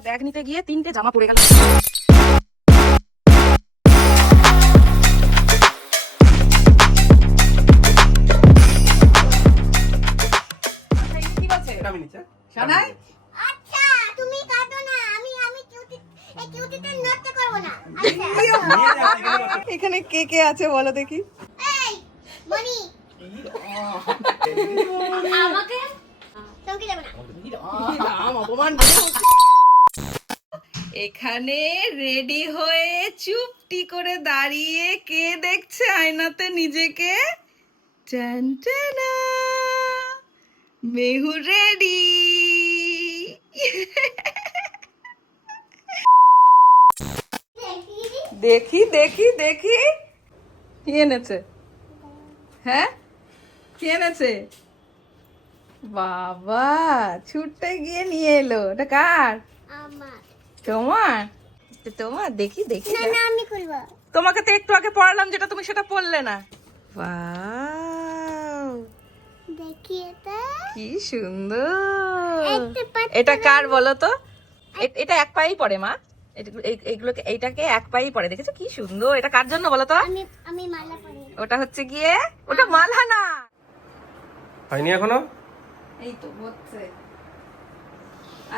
একটা ব্যাগ নিতে গিয়ে 3টে জামা পড়ে গেল। কি বলছে আমি নিচে শোনাই? আচ্ছা তুমি কাটো না, আমি কিউটিতে নড়তে করব না। এখানে কে কে আছে বলো দেখি। এই মনি আমাকে চমকে যাবে না। এখানে রেডি হয়ে চুপটি করে দাঁড়িয়ে কে দেখছে আয়নাতে নিজেকে? টানটানা, মেহু রেডি। দেখি দেখি দেখি কি এনেছে? হ্যাঁ কি এনেছে? বাবা ছুটতে গিয়ে নিয়ে এলো। এটা কার? আমার তোমার? তোমার দেখি দেখি। না না আমি খুলবো। তোমাকে তো একটু আগে পড়ালাম যেটা, তুমি সেটা পড়লে না। ওয়াও দেখি এটা কি সুন্দর। একটা পাতা এটা কার বলো তো? এটা এক পায়েই পড়ে মা। এইগুলোকে এইটাকে এক পায়েই পড়ে, দেখেছো কি সুন্দর। এটা কার জন্য বলো তো? আমি মালা পরি। ওটা হচ্ছে গিয়ে, ওটা মালা না। হয়নি এখনো? এই তো হচ্ছে।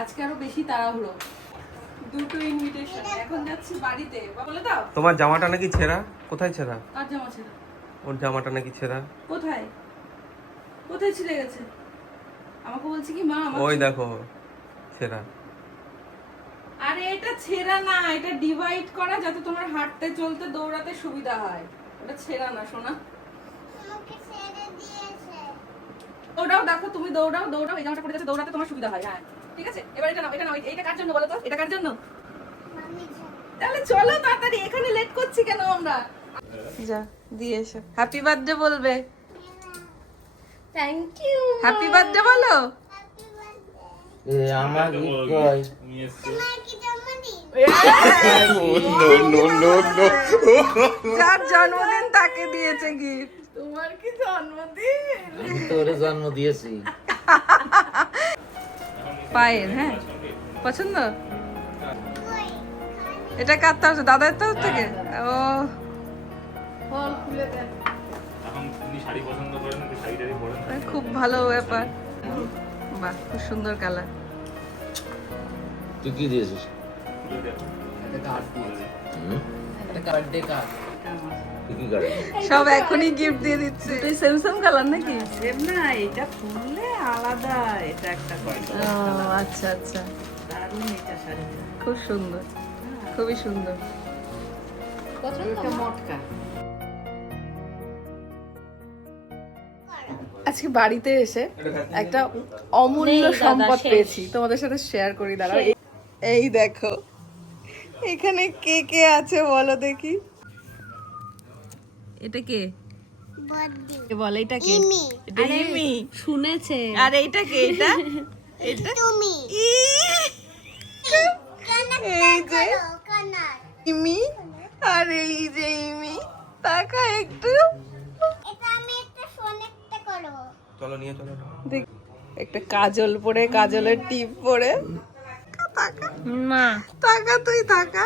আজকে আরো বেশি তাড়াহুড়ো, দুটো ইনভিটেশন। এখন যাচ্ছি বাড়িতে। বলে দাও। তোমার জামাটা নাকি ছেঁড়া? কোথায় ছেঁড়া? আর জামা ছিল ওর জামাটা নাকি ছেঁড়া। কোথায়? কোথায় ছিঁড়ে গেছে? আমাকে বলছে কি মা আমার ওই দেখো ছেঁড়া। আরে এটা ছেঁড়া না, এটা ডিভাইড করা যাতে তোমার হাঁটতে চলতে দৌড়াতে সুবিধা হয়। এটা ছেঁড়া না সোনা। আমাকে ছেড়ে দিয়েছে। দৌড়াও, দেখো তুমি দৌড়াও দৌড়াও, এই জামাটা পরে যাচ্ছে দৌড়াতে তোমার সুবিধা হয়। হ্যাঁ ঠিক আছে, এবার এটা নাও, এটা নাও। এইটা কার জন্য বলো তো? এটা কার জন্য? মামি তাহলে চলো তাড়াতাড়ি, এখানে লেট করছি কেন আমরা? যা দিয়ে এসো। হ্যাপি বার্থডে বলবে। Thank you. হ্যাপি বার্থডে বলো। Happy birthday. আমার গিফট কই? তোমার কি জন্মদিন? যার জন্মদিন তাকে দিয়েছে গিফট। তোমার কি জন্মদিন? আমি তো ওরে জন্ম দিয়েছি। পায়ের, হ্যাঁ পছন্দ। কই? এটা কার তরফ? দাদার তরফ থেকে? ও এখন তিনি শাড়ি পছন্দ করেন, একটু শাড়ি টাড়ি পরেন। খুব ভালো ব্যাপার। বাহ খুব সুন্দর কালার। তুই কি দিয়েছিস? খুলে দেখো। হুম? তুই কি কাটে? সব এখনই গিফট দিয়ে দিচ্ছে। তুই সেম সেম কালার নাকি? সেম না, এটা খুললে আলাদা, এটা একটা ও আচ্ছা আচ্ছা, দারুণ এটা শাড়িটা। খুব সুন্দর, খুবই সুন্দর। এটা মটকা। আজকে বাড়িতে এসে একটা অমূল্য সম্পদ পেয়েছি, তোমাদের সাথে শেয়ার করি। দাঁড়াও, এই দেখো এখানে কে কে আছে বলো দেখি। এটা কে? বড়দি। বল এটা কে? ইমি। এটা ইমি শুনেছে। আর এইটা কে? এটা এটা তুমি। এই যে কানার। ইমি, আর এই যে ইমি। তাকা একটু এটা আমি একটা সোনেরটা করব। চলো নিয়ে চলো। দেখ, একটা কাজল পরে, কাজলের টিপ পরে। তাকা না তাকা, তুই তাকা।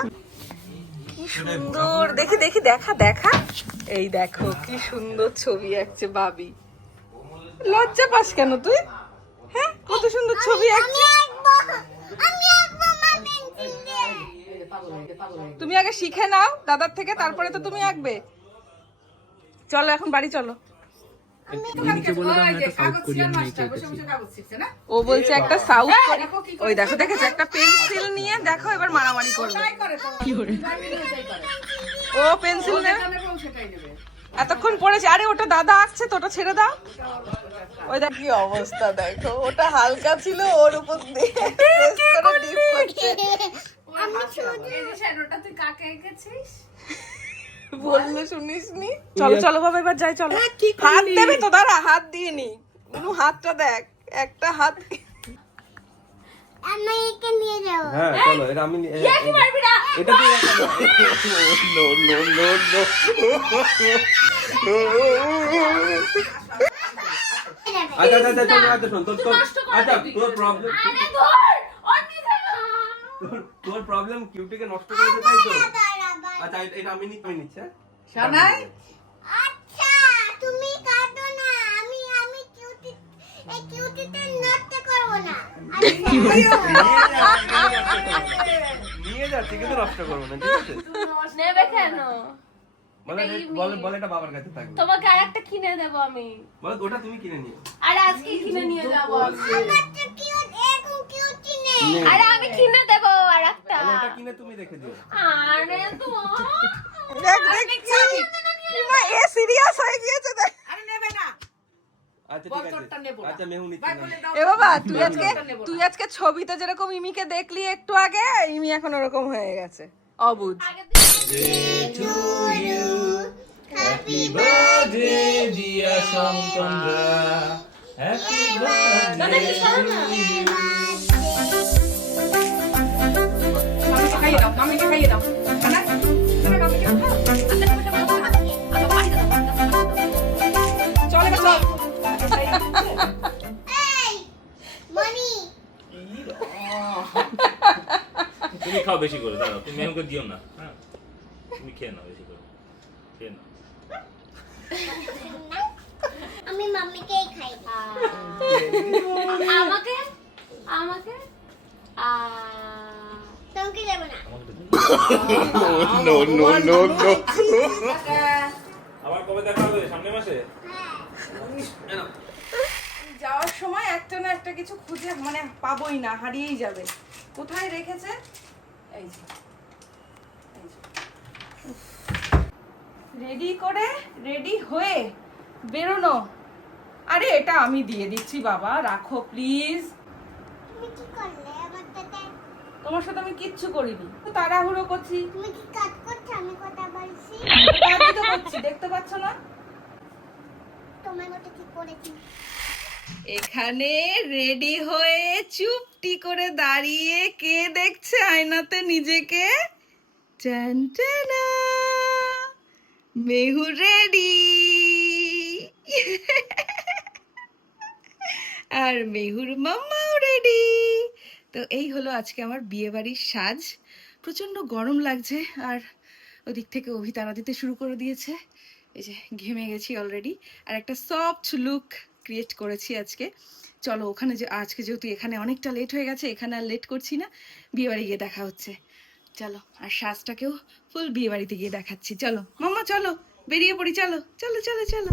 কি সুন্দর, দেখি দেখি, দেখা দেখা। এই দেখো কি সুন্দর ছবি আঁকছে বাবি। লজ্জা পাস কেন তুই? হ্যাঁ কত সুন্দর ছবি আঁকছে। আমি আঁকবো মা পেন্সিল দিয়ে। তুমি আগে শিখে নাও দাদার থেকে, তারপরে তো তুমি আঁকবে। চলো এখন বাড়ি চলো। ও বলছে একটা সাউথ, ওই দেখো দেখেছো একটা পেন্সিল নিয়ে, দেখো এবার মারামারি করবে। ও পেন্সিল নেবে, এতক্ষণ পড়েছে। আরে ওটা দাদা আসছে তো, ওটা ছেড়ে দাও। ওই দেখ কি অবস্থা, দেখো ওটা হালকা ছিল, ওর উপর দিয়ে press করে dip করছে। আমি শুধু বললো শুনিসনি? চলো চলো বাবা এবার যাই, চলো। হাত দেবে তো, দাঁড়া হাত দিয়ে নি। হাতটা দেখ, একটা হাত। আমি একে নিয়ে যাব। হ্যাঁ চলো, এটা আমি এটা দিয়ে নো নো নো নো। আচ্ছা আচ্ছা আচ্ছা আচ্ছা শোন, তোর আচ্ছা তোর প্রবলেম। আরে ধর অন্য তোর প্রবলেম কিউটিকে নষ্ট করেছে তাই তো? আচ্ছা এটা আমি নিচ্ছি হ্যাঁ? শোনাই আচ্ছা তুমি কাটো না আমি কিউটিতে নষ্ট করব না নিয়ে যাচ্ছি কিন্তু নষ্ট করবো না, ঠিক আছে? নেবে কেন? বলে এটা বাবার কাছে থাকবে। তোমাকে আরেকটা কিনে দেবো আমি। বলে ওটা তুমি কিনে নিও। আরে আজকে কিনে নিয়ে যাবো আমি। আমারটা কিউট এরকম কিউটি নেই আরে আমি কিনে দেবো আরেকটা। বলে ওটা কিনে তুমি রেখে দিও। আরে তো দেখ মা এ সিরিয়াস হয়ে গিয়েছে দেখ। আরে নেবে না আচ্ছা বল ঠিক তোরটা আছে। নেবো না। আচ্ছা মেহু নিচ্ছি ভাই না। বলে দাও এ বাবা তোরটা নেবো না। তুই আজকে ছবিতে যেরকম ইমিকে দেখলি একটু আগে, ইমি এখন ওরকম হয়ে গেছে অবুঝ। হ্যাপি বার্থডে ডিয়ার সন্তন্দ্রা, হ্যাপি বার্থডে। মামিকে খাইয়ে দাও মামিকে খাইয়ে দাও না তুমি মামিকে খাও চলে গেছো এই মনি তুমি খাও বেশি করে, দাঁড়াও, তুমি মেহুকে দিও না। হ্যাঁ, তুমি খেয়ে নাও বেশি করে, খেয়ে নাও। আমি মাম্মিকেই খাই আমাকে আমাকে তোমাকে দেব না আবার কবে দেখা হবে? সামনের মাসে? যাওয়ার সময় একটা না একটা কিছু খুঁজে মানে পাবোই না, হারিয়েই যাবে। কোথায় রেখেছে? এই যে রেডি করে রেডি হয়ে বেরোনো। আরে এটা আমি দিয়ে দিচ্ছি বাবা, রাখো প্লিজ। তুমি কি করলে আমার সাথে তোমার সাথে আমি কিচ্ছু করিনি, তাড়াহুড়ো করছি। তুমি কি কাজ করছো আমি কথা বলছি কাজই তো করছি, দেখতে পাচ্ছ না? তোমার মতো কি করেছি এখানে রেডি হয়ে চুপটি করে দাঁড়িয়ে কে দেখছে আয়নাতে নিজেকে? টানটানা, মেহু রেডি। আর মেহুর মাম্মাও রেডি। তো এই হলো আজকে আমার বিয়ে বাড়ির সাজ। প্রচন্ড গরম লাগছে আর ওদিক থেকে অভি তারা দিতে শুরু করে দিয়েছে। এই যে ঘেমে গেছি অলরেডি, আর একটা সফট লুক ক্রিয়েট করেছি আজকে। চলো ওখানে যে আজকে যেহেতু এখানে অনেকটা লেট হয়ে গেছে, এখানে আর লেট করছি না, বিয়ে বাড়ি গিয়ে দেখা হচ্ছে। চলো, আর সাজটাকেও ফুল বিয়ে বাড়িতে গিয়ে দেখাচ্ছি। চলো মাম্মা চলো বেরিয়ে পড়ি, চলো চলো চলো চলো।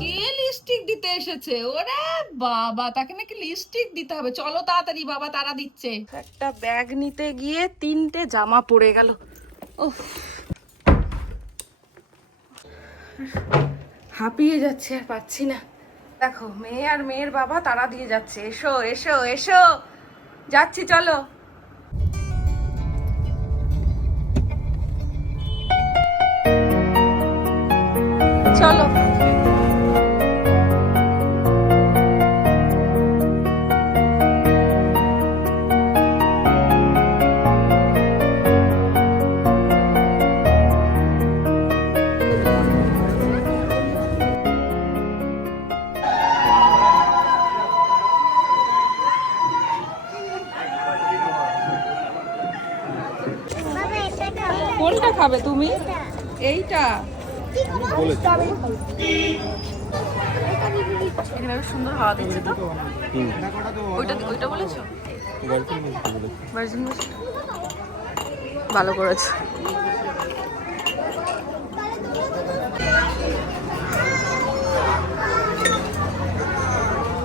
কে লিপস্টিক দিতে এসেছে? ওরে বাবা, তাকে নাকি লিপস্টিক দিতে হবে। চলো তাড়াতাড়ি, বাবা তারা দিচ্ছে। একটা ব্যাগ নিতে গিয়ে 3টে জামা পড়ে গেল। ওহ, হাঁপিয়ে যাচ্ছে, আর পাচ্ছি না। দেখো মেয়ে আর মেয়ের বাবা তারা দিয়ে যাচ্ছে, এসো এসো এসো। যাচ্ছি চলো। চলো বাবা এটা খাবো কোনটা খাবে তুমি? এইটা কি খাবো এখানে বেশ সুন্দর হাওয়া দিচ্ছে তো। ওইটা ওইটা বলেছো? ভার্জিন বলেছো? ভালো করেছো।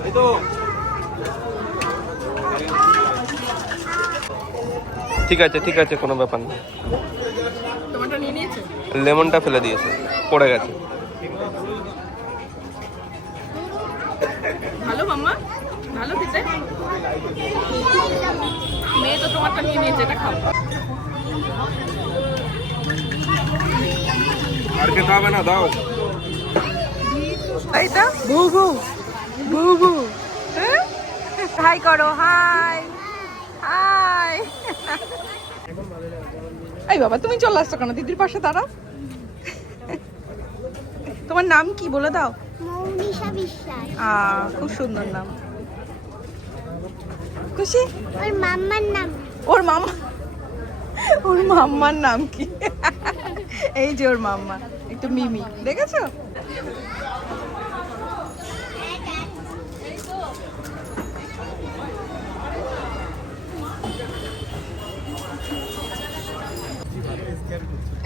এই তো ঠিক আছে কোনো ব্যাপার না। তোমারটা নিয়ে নিয়েছে? লেমনটা ফেলে দিয়েছে, পড়ে গেছে। ভালো মাম্মা, ভালো দিতে। মেয়ে তো তোমারটা নিয়ে নিয়েছে, এটা খাও। আর খেতে হবে না, দাও। এইটা বউ বউ বউ বউ, হাই করো, হাই হাই। এই বাবা তুমি চলে আসছো কেন? দিদির পাশে দাঁড়াও। তোমার নাম কি বলে দাও? মৌনিশা বিশ্বাস। খুব সুন্দর নাম। খুশি? ওর মাম্মার নাম ওর মাম্মার নাম কি? এই যে ওর মাম্মা, একটু মিমি, দেখেছো?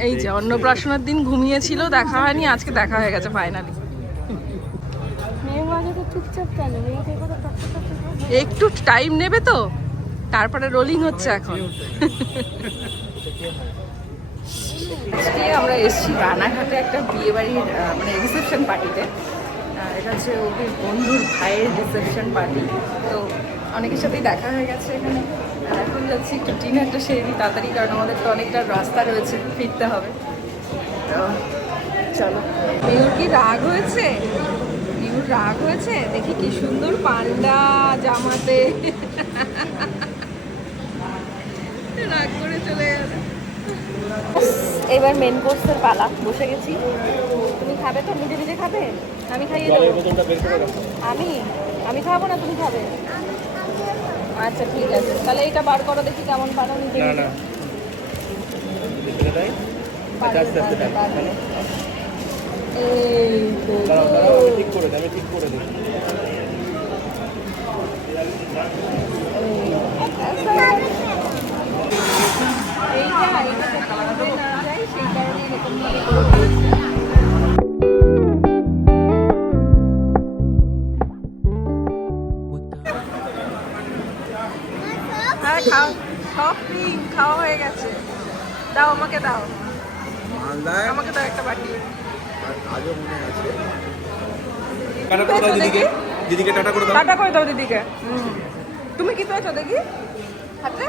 এই যে অন্নপ্রাশনের দিন ঘুমিয়েছিল, দেখা হয়নি, আজকে দেখা হয়ে গেছে ফাইনালি। একটু টাইম নেবে তো, তারপরে রোলিং হচ্ছে এখন। আজকে আমরা এসেছি রানাঘাটে একটা বিয়ে বাড়ির মানে রিসেপশন পার্টিতে। এটা হচ্ছে অভির বন্ধুর ভাইয়ের রিসেপশন পার্টি। তো অনেকের সাথেই দেখা হয়ে গেছে এখানে। এখন যাচ্ছি একটু ডিনারটা সেরে নিই তাড়াতাড়ি, কারণ আমাদের তো অনেকটা রাস্তা রয়েছে, ফিরতে হবে। তো চলো। মেয়ুর কি রাগ হয়েছে? মেয়ুর রাগ হয়েছে? দেখি কি সুন্দর পান্ডা জামাতে রাগ করে চলে গেল। এবার মেন কোর্সের পালা, বসে গেছি। তুমি খাবে তো? নিজে নিজে খাবে? আমি খাইয়ে দেবো। আমি খাবো না, তুমি খাবে? আচ্ছা ঠিক আছে, তাহলে এটা বার করো, দেখি কেমন পারো। নিজে ঠিক করে দে, আমি ঠিক করে দিই। হ্যাঁ খাও, সব খাওয়া হয়ে গেছে। দাও আমাকে, দাও আমাকে, দাও একটা বাটি। আজও মনে আছে। টাটা করে দাও দিদিকে, দিদিকে টাটা করে দাও। টাটা করে দাও দিদিকে। তুমি কি পেয়েছো দেখি হাতে?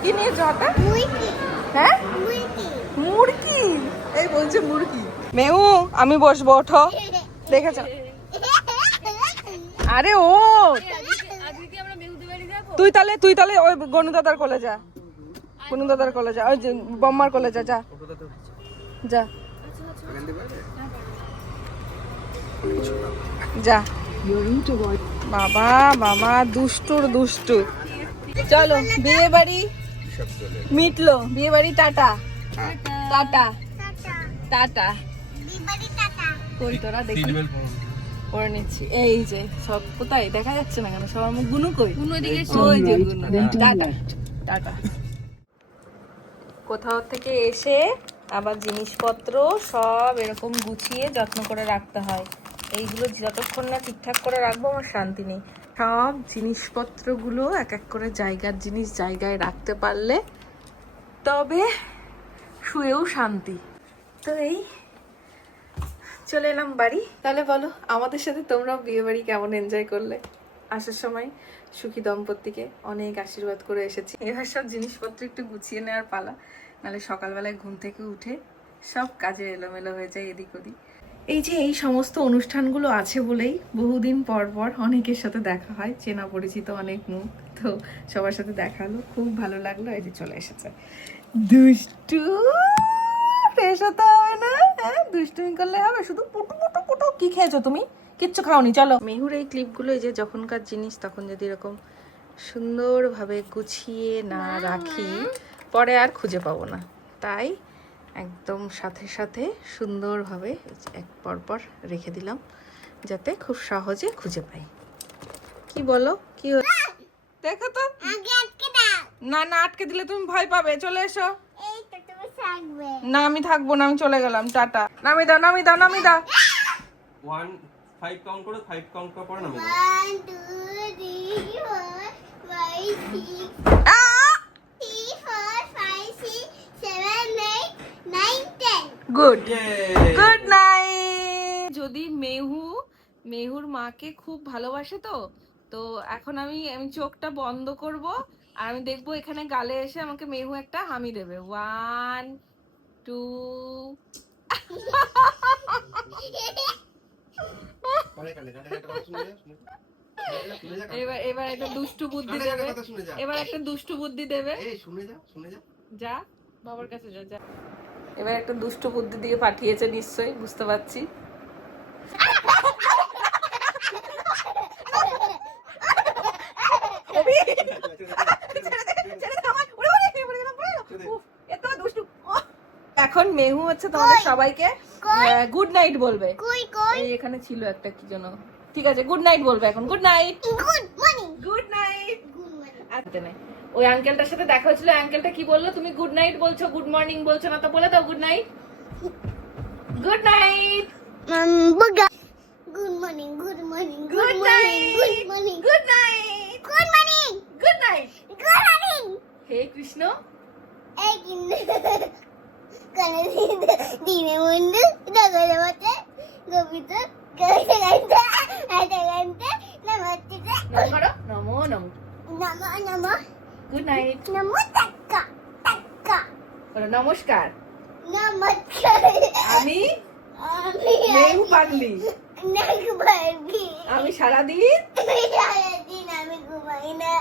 কি নিয়েছো হাতে? মুরগি হ্যাঁ মুরগি মুরগি, এই বলছে মুরগি। মেউ আমি বসবো, ওঠো। দেখেছো? আরে ও তুই তাহলে ওই গনু দাদার কোলে যা, গনু দাদার কোলে যা, ওই যে বম্মার কোলে যা, যা যা যা। বাবা বাবা দুষ্টুর দুষ্টু। চলো বিয়ে বাড়ি মিটলো, বিয়ে বাড়ি টাটা টাটা টাটা। বিবাড়ি টাটা। কই তোরা দেখি পরে নিচ্ছি। এই যে সব কোথায় দেখা যাচ্ছে না কেন? সবার মুখ গুনু কই? ওই যে গুনু। Tata tata. কোথাও থেকে এসে আবার জিনিসপত্র সব এরকম গুছিয়ে যত্ন করে রাখতে হয়। এইগুলো যতক্ষণ না ঠিকঠাক করে রাখবো আমার শান্তি নেই। সব জিনিসপত্রগুলো এক এক করে জায়গার জিনিস জায়গায় রাখতে পারলে তবে শুয়েও শান্তি। তো এই চলে এলাম বাড়ি। তাহলে বলো আমাদের সাথে তোমরাও বিয়ে বাড়ি কেমন এনজয় করলে? আসার সময় সুখী দম্পতিকে অনেক আশীর্বাদ করে এসেছি। এবার সব জিনিসপত্র একটু গুছিয়ে নেওয়ার পালা, নাহলে সকালবেলায় ঘুম থেকে উঠে সব কাজে এলোমেলো হয়ে যায় এদিক ওদিক। এই যে এই সমস্ত অনুষ্ঠানগুলো আছে বলেই বহুদিন পর পর অনেকের সাথে দেখা হয়, চেনা পরিচিত অনেক মুখ। তো সবার সাথে দেখা হলো, খুব ভালো লাগলো। এই যে চলে এসেছে দুষ্টু, ফ্রেশ হতে হবে না? হ্যাঁ দুষ্টুমি করলে হবে? শুধু পুটু পুটু পুটু। কি খেয়েছো তুমি? কিচ্ছু খাওনি। চলো। মেহুর এই ক্লিপগুলো এই যে যখনকার জিনিস তখন যদি এরকম সুন্দরভাবে গুছিয়ে না রাখি পরে আর খুঁজে পাবো না, তাই একদম সাথে সাথে সুন্দরভাবে এক পরপর রেখে দিলাম যাতে খুব সহজে খুঁজে পাই। কি বলো? কি দেখো তো। আগে আটকে দাও। না না, আটকে দিলে তুমি ভয় পাবে। চলে এসো। এই তো তুমি থাকবে। না আমি থাকবো না, আমি চলে গেলাম। টাটা। নামি দাও নামি দাও নামি দাও। 1 5 কাউন্ট করো, 5 কাউন্ট করার পরে নামিয়ে দাও। 1 2 3 4 5 6 আহ! 3 4 5 6 7 8 9 10। Good Yay! Good night. যদি মেহুর মাকে খুব ভালোবাসে তো তো এখন আমি চোখটা বন্ধ করব আর আমি দেখবো এখানে গালে এসে আমাকে মেহু একটা হামি দেবে। 1 2 এবার একটা দুষ্টু বুদ্ধি দেবে। এবার একটা দুষ্টু বুদ্ধি দেবে। এই শুনে যা, শুনে যা। যা বাবার কাছে যা যা। এবার একটা দুষ্ট বুদ্ধি দিয়ে পাঠিয়েছে নিশ্চয়ই, বুঝতে পারছি। এখন মেহু হচ্ছে তোমাদের সবাইকে গুড নাইট বলবে। কই কই এই এখানে ছিল একটা কি যেন, ঠিক আছে গুড নাইট বলবে এখন। Good night, good morning good night. Good morning আচ্ছা না, ওই আঙ্কেলটার সাথে দেখা হয়েছিল, আঙ্কেলটা কি বললো? তুমি গুড নাইট বলছো, গুড মর্নিং বলছো না, তো বলে দাও গুড নাইট। গুড নাইট, বুগা good morning good morning good night, good morning good night, good morning good night. Good morning হে কৃষ্ণ, এই কিন্তু কানে দিনে মুন্ডু দগলে মতে গোবিতো গাইতে গাইতে গাইতে গাইতে নমস্তে নমো করো, নমো নমো। নমো নমো গুড নাইট, নমো টাক্কা টাক্কা বলো নমস্কার। নমস্কার আমি আমি মেহু পাগলি, নাক ভাবি আমি সারাদিন সারাদিন আমি ঘুমাই না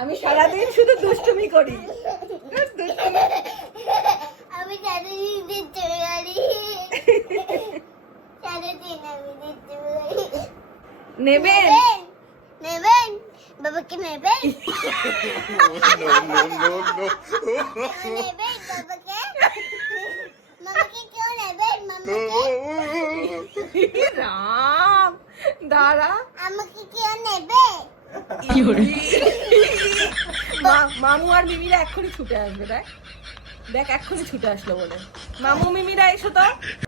আমি সারাদিন শুধু দুষ্টুমি করি। দুষ্টুমি। আমি সারাদিন দিতে পারি সারাদিন আমি দিতে পারি নেবেন? নেবেন বাবাকে নেবেন নেবেন বাবাকে মামাকে কেউ নেবেন মামাকে রাম দাঁড়া, আমাকে কেউ নেবে মামু আর মিমিরা এক্ষুনি ছুটে আসবে। দেখ দেখ এক্ষুনি ছুটে আসলো বলে। মামু মিমিরা এসো তো।